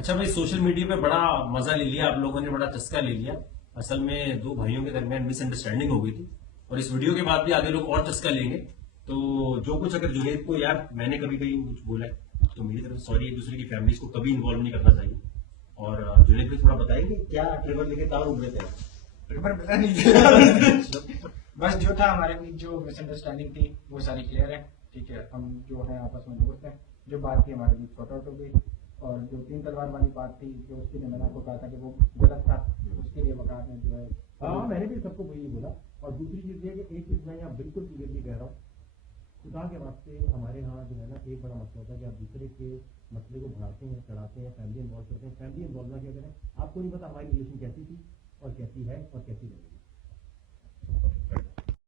अच्छा भाई, social media पे बड़ा मजा ले लिया आप लोगों ने, बड़ा चस्का ले लिया। असल में दो भाइयों के दरमियान मिसअंडरस्टैंडिंग हो गई थी, और इस वीडियो के बाद भी आगे लोग और चस्का लेंगे। तो जो कुछ अगर जुनेद को यार मैंने कभी कभी कुछ बोला है तो मेरी तरफ सॉरी। एक दूसरे की फैमिलीज को कभी इन्वॉल्व नहीं करना चाहिए। और जुनेद भी थोड़ा बताएंगे क्या ट्रिगर लेके कहाँ उड़ रहे थे आप? पेपर पता नहीं चला। बस जो था हमारे बीच जो मिसअंडरस्टैंडिंग थी वो सारी क्लियर है। ठीक है, हम जो है आपस में दोस्त हैं। जो बात थी हमारे बीच सॉर्ट आउट हो गई। और जो तीन तलवार वाली बात थी जो उसके लिए मैंने आपको कहा था कि वो गलत था, उसके लिए वकार ने जो है हाँ, मैंने भी सबको वही बोला। और दूसरी चीज ये कि एक चीज मैं यहाँ बिल्कुल क्लियरली कह रहा हूँ, खुदा के वास्ते हमारे यहाँ जो है ना एक बड़ा मसला होता है कि आप दूसरे के मसले को बढ़ाते हैं, चढ़ाते हैं, फैमिली इन्वॉल्व करते हैं। फैमिली इन्वॉल्व ना क्या करें, आपको नहीं पता हमारी रिलेशन कैसी थी और कैसी है और कैसी रहेगी।